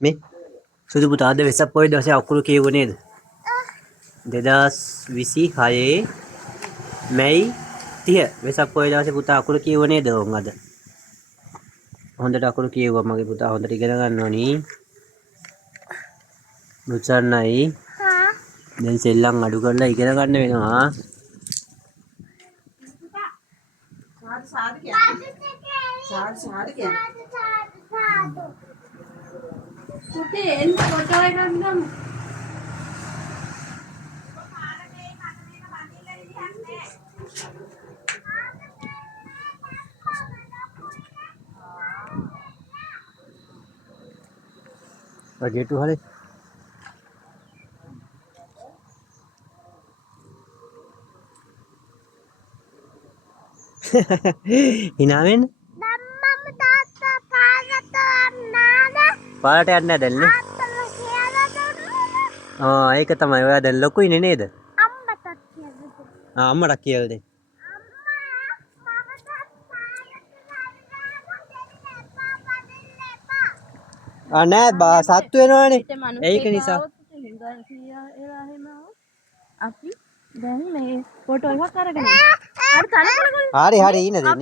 මේ සුදු පුතා අද වෙසක් පොය දවසේ අකුරු කියවුවේ නේද? 2026 මැයි 30 වෙසක් පොය දවසේ පුතා අකුරු කියවුවේ නේද ඕන් අද? හොඳට අකුරු කියවුවා මගේ පුතා හොඳට ඉගෙන ගන්න ඕනි. මුචන්නයි. දැන් සෙල්ලම් අඩු කරලා ඉගෙන ගන්න වෙනවා. පුතේ එන්න ෆොටෝ එකක් ගමු. गेटू हले හිනාවෙන්න ධම්මම තාත්තා පාරට යන්නාද පාරට යන්නේ දැල්නේ තාත්තලා කියලා දුන්නා ඒක තමයි ඔයා දැන් ලොකුයිනේ නේද අම්මටත් කියලා දුන්නා අම්මට කියලා දෙන්න අම්මා මම නෑ බා සත්තු වෙනවනේ ඒක නිසා අපි දැන් මේ ෆොටෝ එකක් අරගෙන හරි හරි ඉන්න දෙන්නේ